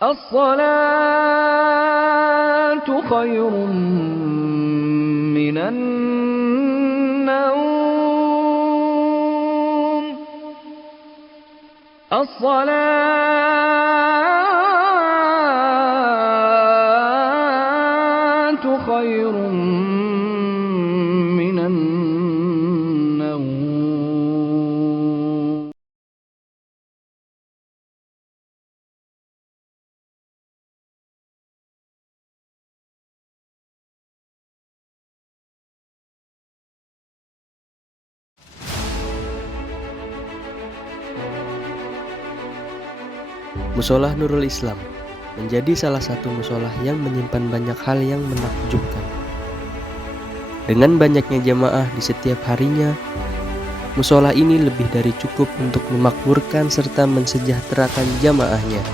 الصلاة خير من النوم. الصلاة خير من النوم. Musholah Nurul Islam menjadi salah satu musholah yang menyimpan banyak hal yang menakjubkan. Dengan banyaknya jamaah di setiap harinya, musholah ini lebih dari cukup untuk memakmurkan serta mensejahterakan jamaahnya.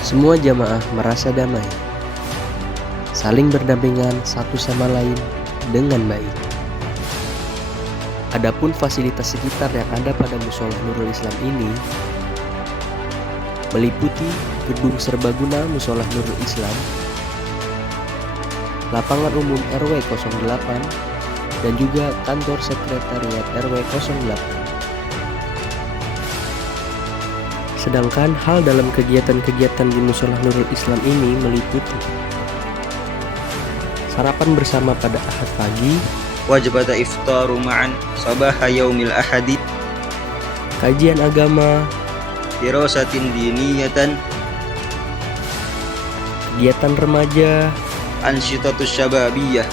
Semua jamaah merasa damai, saling berdampingan satu sama lain dengan baik. Adapun fasilitas sekitar yang ada pada musholah Nurul Islam ini meliputi gedung serbaguna Musholah Nurul Islam, lapangan umum RW 08, dan juga kantor sekretariat RW 08. Sedangkan hal dalam kegiatan-kegiatan di Musholah Nurul Islam ini meliputi sarapan bersama pada Ahad pagi, wajibata iftaru ma'an sabaha yaumil ahadi, kajian agama, dirasatin diniyatan, kegiatan remaja, ansyitatus syababiyah,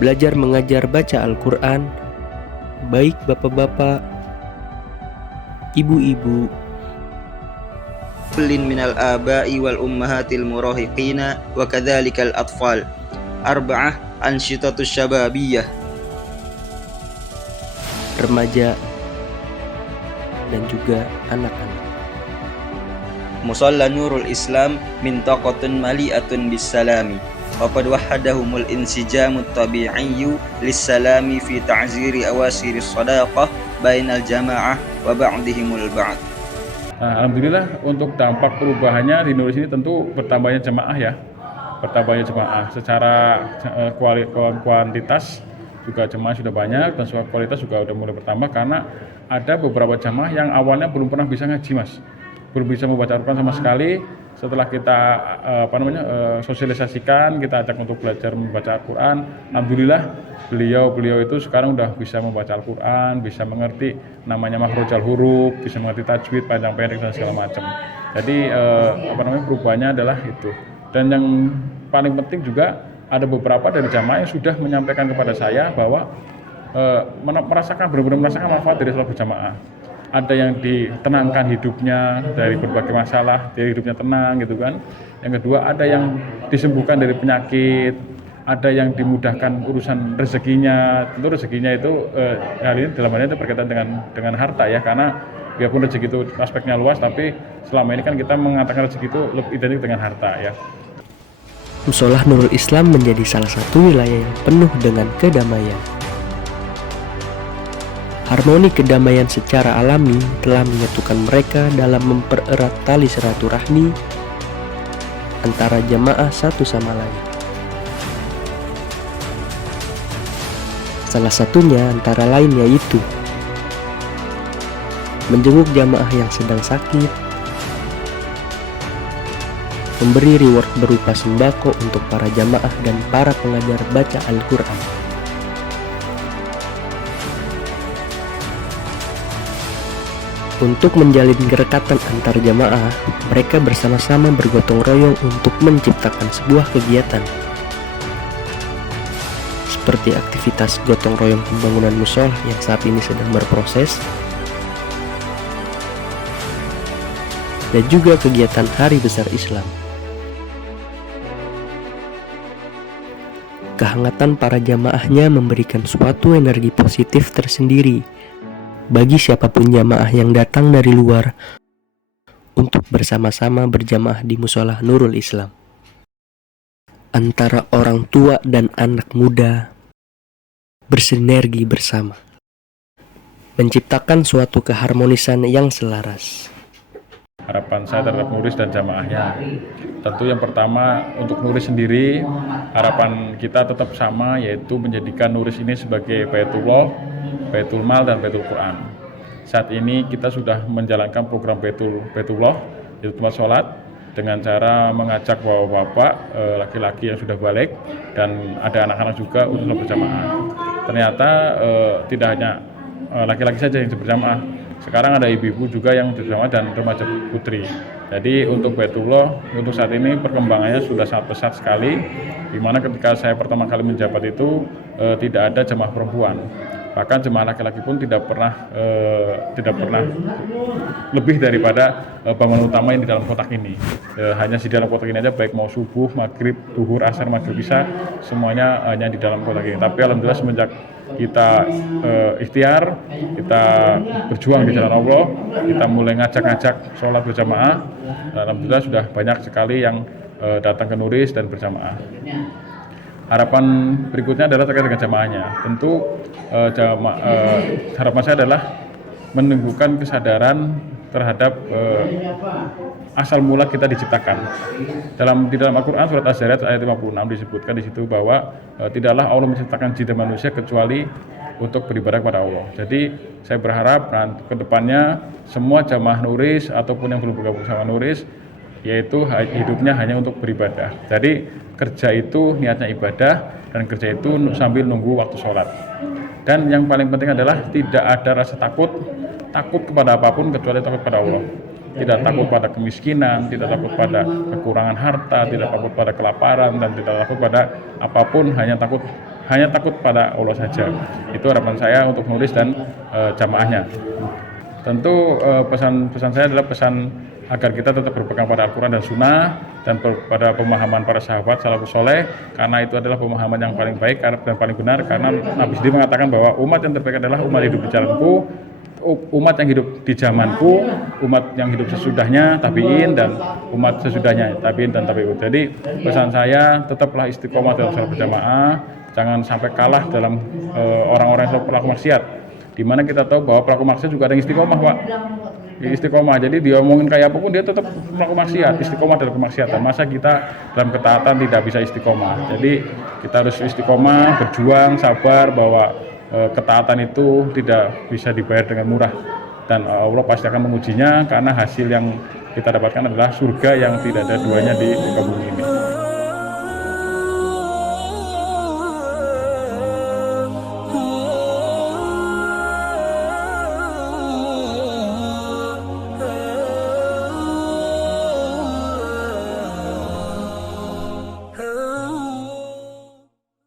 belajar mengajar baca Al-Quran, baik bapak-bapak, ibu-ibu, kullin minal aba'i wal ummahatil murahiqina wa kadzalikal atfal. Arba'ah ansyitatus syababiyah, remaja, dan juga anak-anak. Musalla Nurul Islam mintaqatun mali'atun bisalami wa qad wahadahumul insijamut tabi'iyyu lissalami fi ta'ziri awasiris sadaqah bainal jama'ah wa ba'dihimul ba'd. Alhamdulillah untuk dampak perubahannya di Nurul ini tentu bertambahnya jemaah ya. Bertambahnya jemaah secara kuantitas juga jemaah sudah banyak, dan secara kualitas juga sudah mulai bertambah karena ada beberapa jemaah yang awalnya belum pernah bisa ngaji Mas, belum bisa membaca Al-Quran sama sekali. Setelah kita sosialisasikan, kita ajak untuk belajar membaca Al-Quran, alhamdulillah beliau itu sekarang udah bisa membaca Al-Quran, bisa mengerti namanya makhrajal huruf, bisa mengerti tajwid panjang pendek dan segala macam. Jadi perubahannya adalah itu. Dan yang paling penting juga ada beberapa dari jamaah yang sudah menyampaikan kepada saya bahwa benar-benar merasakan manfaat dari sholat berjamaah. Ada yang ditenangkan hidupnya dari berbagai masalah, dari hidupnya tenang gitu kan. Yang kedua, ada yang disembuhkan dari penyakit, ada yang dimudahkan urusan rezekinya. Tentu rezekinya itu hal ini dalam hal ini itu berkaitan dengan harta ya, karena biarpun rezeki itu aspeknya luas, tapi selama ini kan kita mengatakan rezeki itu lebih identik dengan harta ya. Musholah Nurul Islam menjadi salah satu wilayah yang penuh dengan kedamaian. Harmoni kedamaian secara alami telah menyatukan mereka dalam mempererat tali silaturahmi antara jamaah satu sama lain. Salah satunya antara lain yaitu menjenguk jamaah yang sedang sakit, memberi reward berupa sembako untuk para jamaah dan para pengajar baca Al-Quran. Untuk menjalin kerekatan antar jamaah, mereka bersama-sama bergotong royong untuk menciptakan sebuah kegiatan seperti aktivitas gotong royong pembangunan musholah yang saat ini sedang berproses, dan juga kegiatan Hari Besar Islam. Kehangatan para jamaahnya memberikan suatu energi positif tersendiri bagi siapapun jamaah yang datang dari luar untuk bersama-sama berjamaah di Musholah Nurul Islam. Antara orang tua dan anak muda bersinergi bersama, menciptakan suatu keharmonisan yang selaras. Harapan saya terhadap Nuris dan jamaahnya, tentu yang pertama untuk Nuris sendiri, harapan kita tetap sama, yaitu menjadikan Nuris ini sebagai Baitullah, Baitul Mal, dan Baitul Quran. Saat ini kita sudah menjalankan program Baitullah, yaitu tempat sholat, dengan cara mengajak bapak-bapak, laki-laki yang sudah balik, dan ada anak-anak juga untuk sholat berjamaah. Ternyata tidak hanya laki-laki saja yang berjamaah. Sekarang ada ibu-ibu juga yang berjamaah dan remaja putri. Jadi untuk Baitullah, untuk saat ini perkembangannya sudah sangat pesat sekali, di mana ketika saya pertama kali menjabat itu tidak ada jemaah perempuan. Bahkan jemaah laki-laki pun tidak pernah lebih daripada bangunan utama yang di dalam kotak ini. Hanya di dalam kotak ini aja, baik mau subuh, maghrib, duhur, asar, maghrib, isya, semuanya hanya di dalam kotak ini. Tapi alhamdulillah semenjak kita ikhtiar, kita berjuang di jalan Allah, kita mulai ngajak-ngajak sholat berjamaah, alhamdulillah sudah banyak sekali yang datang ke Nuris dan berjamaah. Harapan berikutnya adalah terkait dengan jamaahnya. Tentu harapan saya adalah menumbuhkan kesadaran terhadap asal mula kita diciptakan. Di dalam Al-Quran surat Az-Zariyat ayat 56 disebutkan di situ bahwa tidaklah Allah menciptakan jin dan manusia kecuali untuk beribadah kepada Allah. Jadi saya berharap ke depannya semua jamaah Nuris ataupun yang belum bergabung sama Nuris, yaitu hidupnya hanya untuk beribadah. Jadi kerja itu niatnya ibadah, dan kerja itu sambil nunggu waktu sholat. Dan yang paling penting adalah tidak ada rasa takut kepada apapun kecuali takut pada Allah. Tidak takut pada kemiskinan, tidak takut pada kekurangan harta, tidak takut pada kelaparan, dan tidak takut pada apapun, hanya takut pada Allah saja. Itu harapan saya untuk Nuris dan jamaahnya. Tentu pesan saya adalah pesan agar kita tetap berpegang pada Al-Quran dan Sunnah, dan pada pemahaman para sahabat salafus soleh, karena itu adalah pemahaman yang paling baik dan paling benar. Karena Nabi sendiri mengatakan bahwa umat yang terbaik adalah umat hidup di jalanku, umat yang hidup di zamanku, umat yang hidup sesudahnya tabi'in, dan umat sesudahnya tabi'in dan tabi'ut. Jadi pesan saya, tetaplah istiqomah dalam salat berjamaah, jangan sampai kalah dalam orang-orang yang pelaku maksiat, di mana kita tahu bahwa pelaku maksiat juga ada yang istiqomah, Pak. Istiqomah, jadi dia omongin kayak apapun dia tetap melakukan maksiat, istiqomah dalam kemaksiatan. Masa kita dalam ketaatan tidak bisa istiqomah? Jadi kita harus istiqomah, berjuang, sabar, bahwa ketaatan itu tidak bisa dibayar dengan murah, dan Allah pasti akan mengujinya, karena hasil yang kita dapatkan adalah surga yang tidak ada duanya di muka bumi ini.